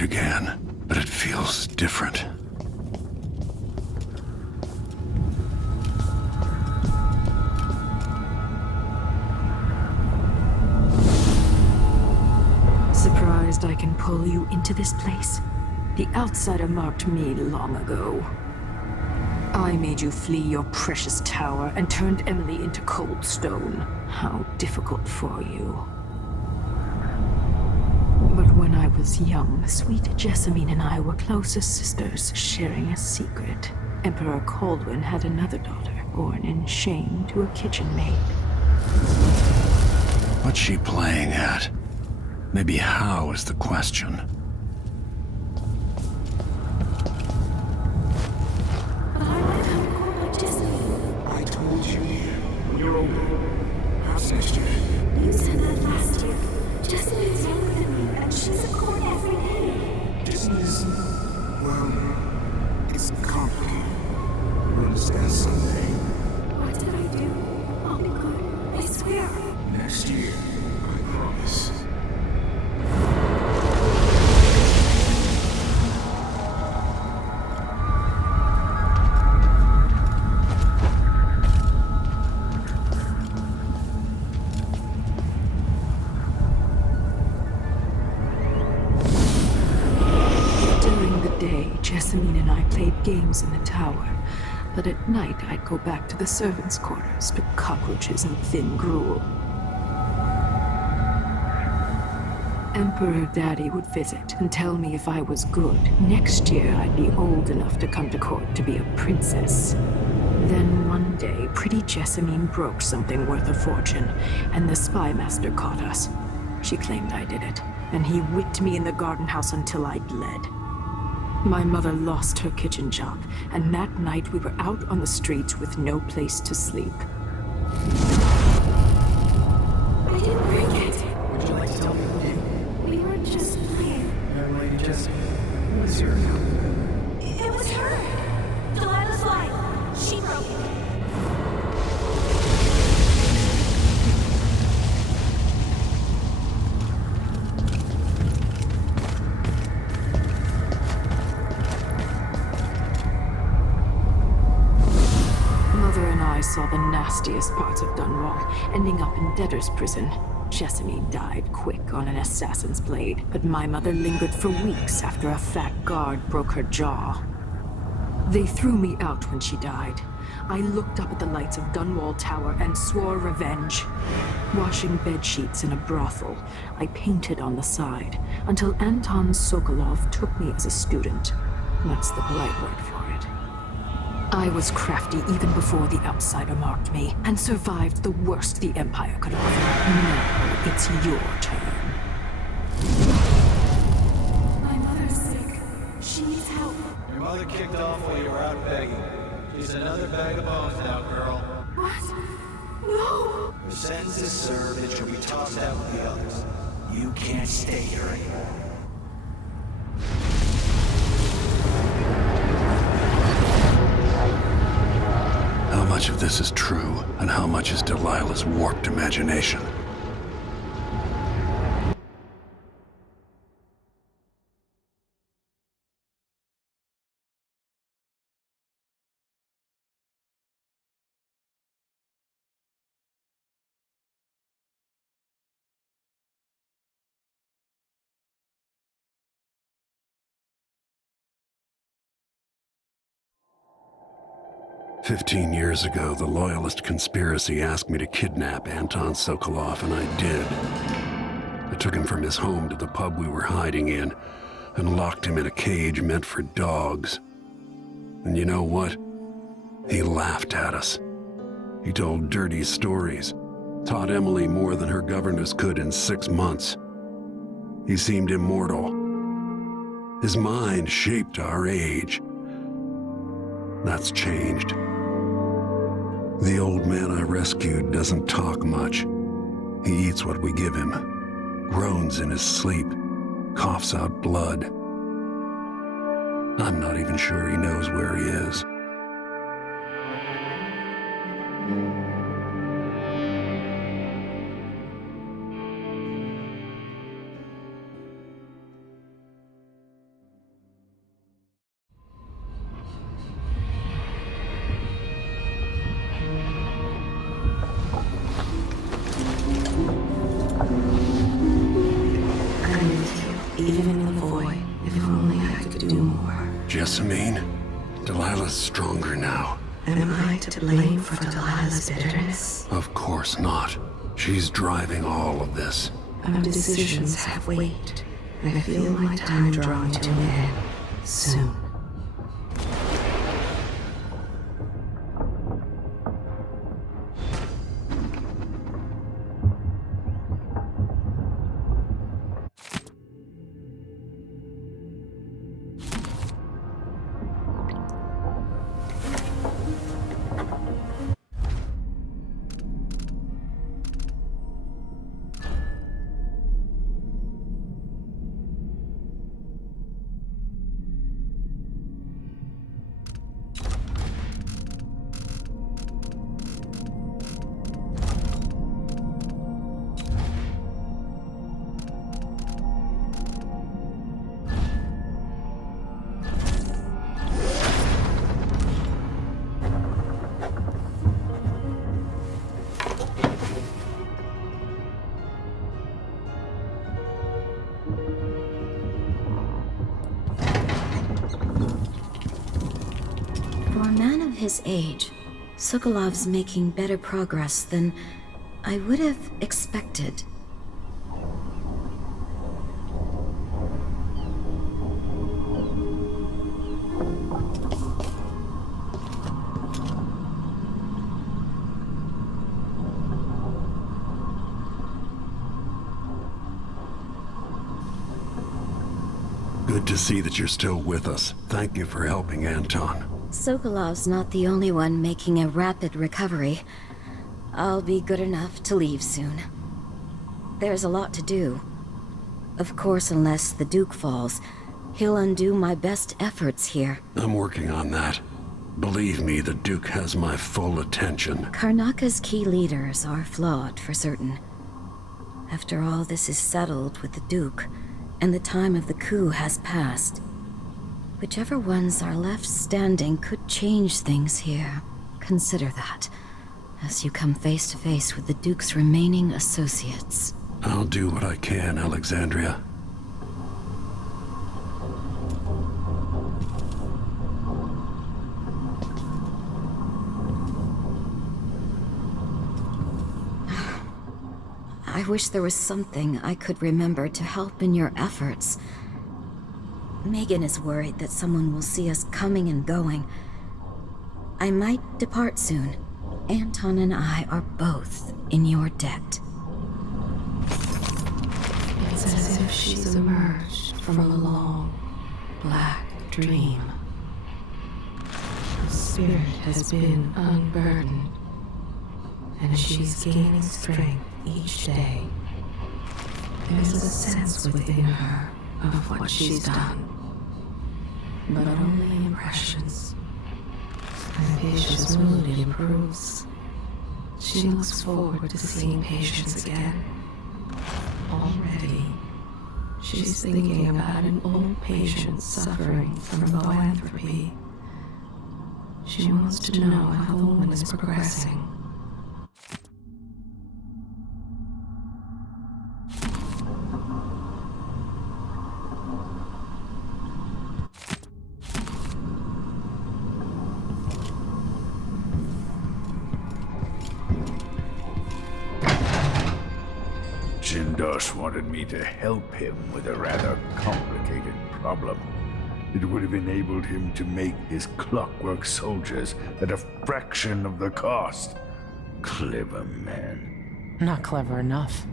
it again, but it feels different. Surprised I can pull you into this place? The outsider marked me long ago. I made you flee your precious tower and turned Emily into cold stone. How difficult for you. But when I was young, sweet Jessamine and I were close as sisters, sharing a secret. Emperor Kaldwin had another daughter, born in shame to a kitchen maid. What's she playing at? Maybe how is the question. But I want to come court like Jessamine. I told you when you're older. How's next year? You said that last year. Jessamine's younger than me, and she's in court every day. Disney is, well, it's complicated. You'll understand someday. What did I do? I'll be good. I swear. Next year, I promise. Jessamine and I played games in the tower, but at night I'd go back to the servants' quarters to cockroaches and thin gruel. Emperor Daddy would visit and tell me if I was good. Next year I'd be old enough to come to court to be a princess. Then one day, pretty Jessamine broke something worth a fortune, and the spy master caught us. She claimed I did it, and he whipped me in the garden house until I bled. My mother lost her kitchen job, and that night we were out on the streets with no place to sleep. I didn't break it. Would you like to tell me who did? We were just playing. Young Lady Jessamine, who is your account? It was her. Delilah's lie. She broke it. I saw the nastiest parts of Dunwall, ending up in debtor's prison. Jessamine died quick on an assassin's blade, but my mother lingered for weeks after a fat guard broke her jaw. They threw me out when she died. I looked up at the lights of Dunwall Tower and swore revenge. Washing bedsheets in a brothel, I painted on the side, until Anton Sokolov took me as a student. That's the polite word for it. I was crafty even before the outsider marked me, and survived the worst the Empire could offer. Now it's your turn. My mother's sick. She needs help. Your mother kicked off while you were out begging. She's another bag of bones now, girl. What? No! Your sentence is served and she'll be tossed out with the others. You can't stay here anymore. How much of this is true, and how much is Delilah's warped imagination? "15 years ago, the Loyalist conspiracy asked me to kidnap Anton Sokolov, and I did. I took him from his home to the pub we were hiding in, and locked him in a cage meant for dogs. And you know what? He laughed at us. He told dirty stories, taught Emily more than her governess could in 6 months. He seemed immortal. His mind shaped our age. That's changed. The old man I rescued doesn't talk much. He eats what we give him, groans in his sleep, coughs out blood. I'm not even sure he knows where he is." Jessamine, Delilah's stronger now. Am I to blame for Delilah's bitterness? Of course not. She's driving all of this. Our decisions have weight. I feel my time drawing to an end soon. For a man of his age, Sokolov's making better progress than I would have expected. Good to see that you're still with us. Thank you for helping Anton. Sokolov's not the only one making a rapid recovery. I'll be good enough to leave soon. There's a lot to do. Of course, unless the Duke falls, he'll undo my best efforts here. I'm working on that. Believe me, the Duke has my full attention. Karnaka's key leaders are flawed, for certain. After all this is settled with the Duke, and the time of the coup has passed, whichever ones are left standing could change things here. Consider that, as you come face to face with the Duke's remaining associates. I'll do what I can, Alexandria. I wish there was something I could remember to help in your efforts. Megan is worried that someone will see us coming and going. I might depart soon. Anton and I are both in your debt. It's as if she's emerged from a long, black dream. Her spirit has been unburdened, and she's gaining strength each day. There's a sense within her of what she's done, but only impressions. Her Patient's mood improves. She looks forward to seeing Patience again. Already, she's thinking about an old patient suffering from boanthropy. She wants to know how the woman is progressing. Jindosh wanted me to help him with a rather complicated problem. It would have enabled him to make his clockwork soldiers at a fraction of the cost. Clever man. Not clever enough.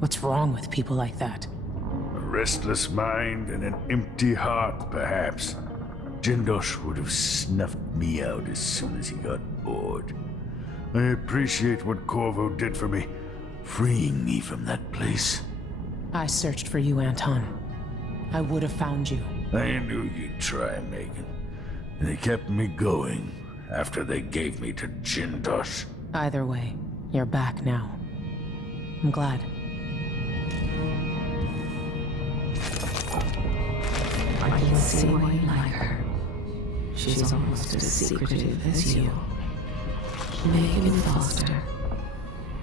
What's wrong with people like that? A restless mind and an empty heart, perhaps. Jindosh would have snuffed me out as soon as he got bored. I appreciate what Corvo did for me, freeing me from that place. I searched for you, Anton. I would have found you. I knew you'd try, Megan. They kept me going after they gave me to Jindosh. Either way, you're back now. I'm glad. I can see why you like her. She's almost as secretive as you. Megan Foster.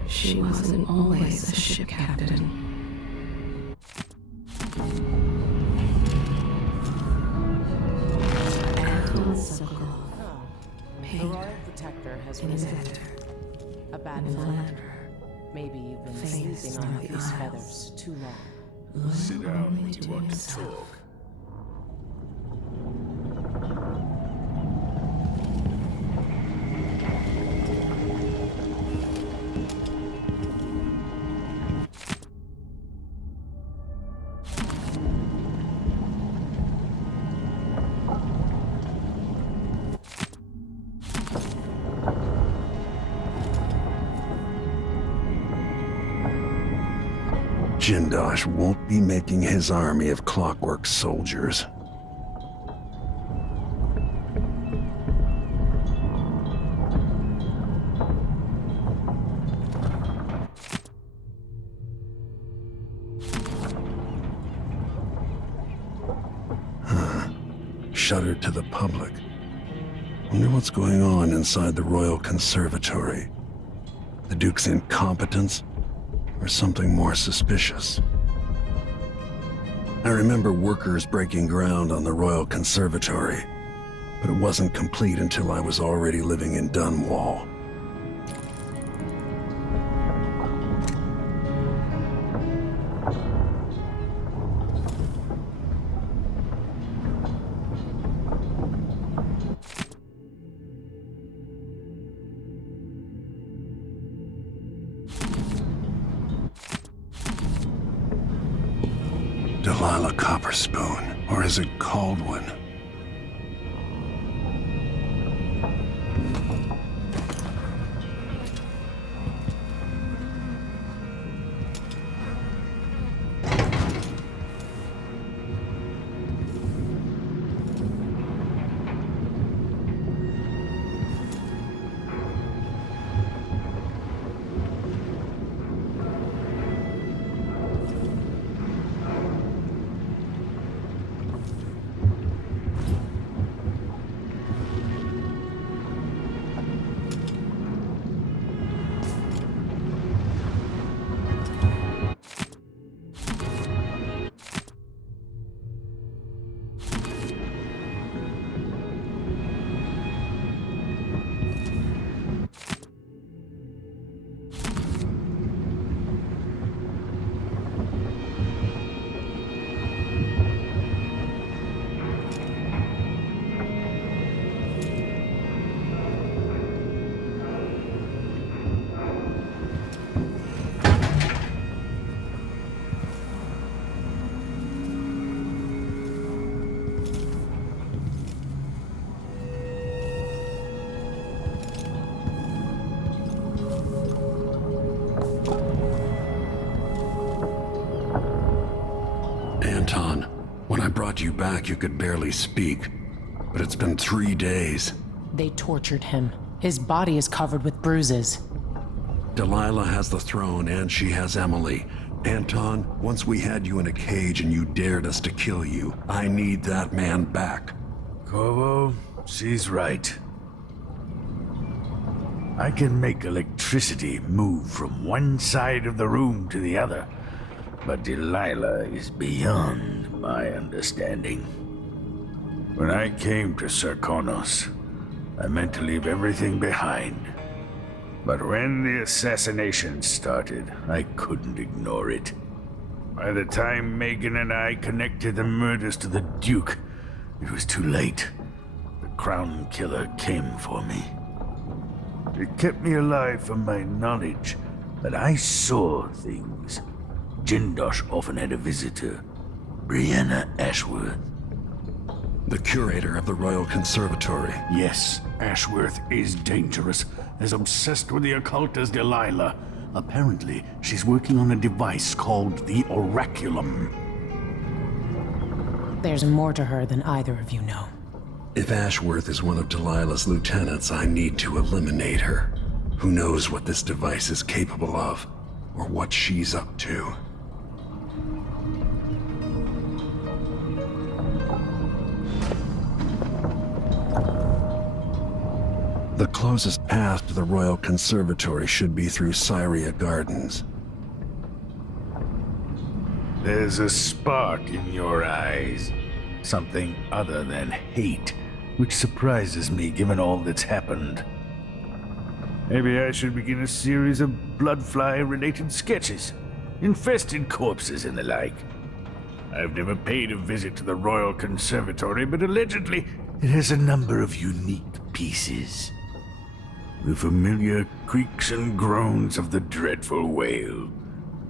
She wasn't always a ship captain. Sokolov, The painter, Royal Protector has risen. inventor, A bad and plan. philanderer. Maybe you've been Famous sleeping on throughout the these Isles. feathers too long. Sit down Only when to you want to himself. talk. Jindosh won't be making his army of clockwork soldiers. Shuttered to the public. Wonder what's going on inside the Royal Conservatory. The Duke's incompetence? Or something more suspicious? I remember workers breaking ground on the Royal Conservatory, but it wasn't complete until I was already living in Dunwall. Delilah Copperspoon, or is it Caldwin? Anton, when I brought you back, you could barely speak. But it's been 3 days. They tortured him. His body is covered with bruises. Delilah has the throne, and she has Emily. Anton, once we had you in a cage and you dared us to kill you, I need that man back. Corvo, she's right. I can make electricity move from one side of the room to the other, but Delilah is beyond my understanding. When I came to Sarkonos, I meant to leave everything behind. But when the assassination started, I couldn't ignore it. By the time Megan and I connected the murders to the Duke, it was too late. The Crown Killer came for me. It kept me alive from my knowledge that I saw things. Jindosh often had a visitor, Brianna Ashworth. The curator of the Royal Conservatory. Yes, Ashworth is dangerous, as obsessed with the occult as Delilah. Apparently, she's working on a device called the Oraculum. There's more to her than either of you know. If Ashworth is one of Delilah's lieutenants, I need to eliminate her. Who knows what this device is capable of, or what she's up to. The closest path to the Royal Conservatory should be through Cyria Gardens. There's a spark in your eyes. Something other than hate. which surprises me given all that's happened. Maybe I should begin a series of bloodfly-related sketches, infested corpses and the like. I've never paid a visit to the Royal Conservatory, but allegedly it has a number of unique pieces. The familiar creaks and groans of the dreadful Wale.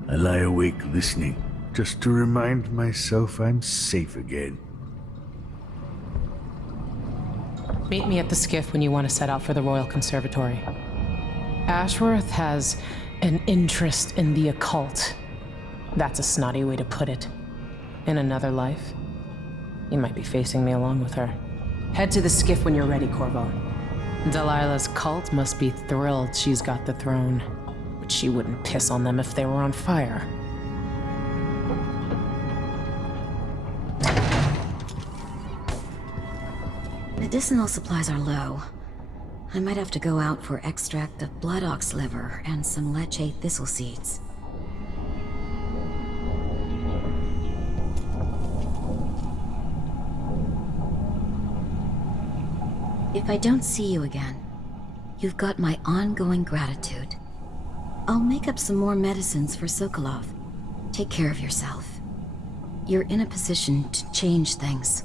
I lie awake listening, just to remind myself I'm safe again. Meet me at the skiff when you want to set out for the Royal Conservatory. Ashworth has an interest in the occult. That's a snotty way to put it. In another life, you might be facing me along with her. Head to the skiff when you're ready, Corvo. Delilah's cult must be thrilled she's got the throne, but she wouldn't piss on them if they were on fire. Medicinal supplies are low. I might have to go out for extract of blood ox liver and some leche thistle seeds. If I don't see you again, you've got my ongoing gratitude. I'll make up some more medicines for Sokolov. Take care of yourself. You're in a position to change things.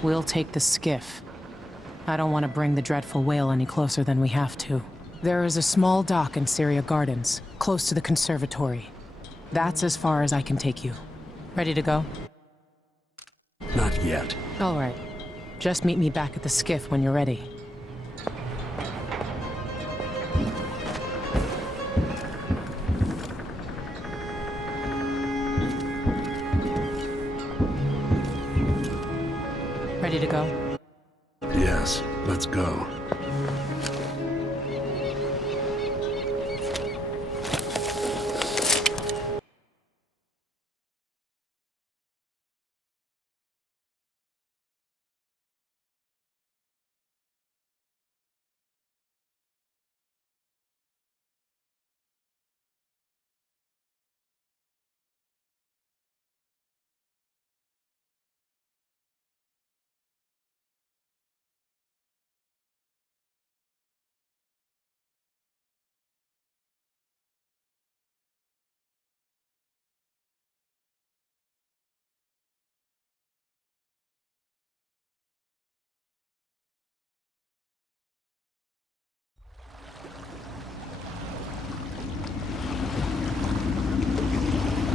We'll take the skiff. I don't want to bring the dreadful Wale any closer than we have to. There is a small dock in Cyria Gardens, close to the conservatory. That's as far as I can take you. Ready to go? Not yet. All right. Just meet me back at the skiff when you're ready. Ready to go? Yes, let's go.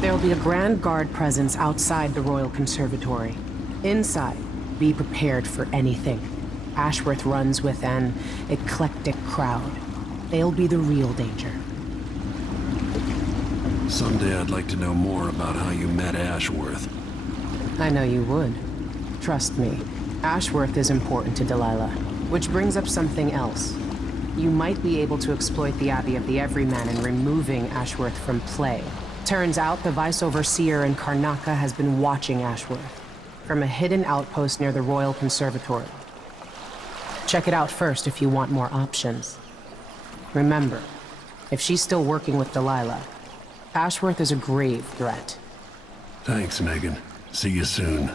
There will be a Grand Guard presence outside the Royal Conservatory. Inside, be prepared for anything. Ashworth runs with an eclectic crowd. They'll be the real danger. Someday I'd like to know more about how you met Ashworth. I know you would. Trust me, Ashworth is important to Delilah. Which brings up something else. You might be able to exploit the Abbey of the Everyman in removing Ashworth from play. Turns out the Vice Overseer in Karnaca has been watching Ashworth from a hidden outpost near the Royal Conservatory. Check it out first if you want more options. Remember, if she's still working with Delilah, Ashworth is a grave threat. Thanks, Megan. See you soon.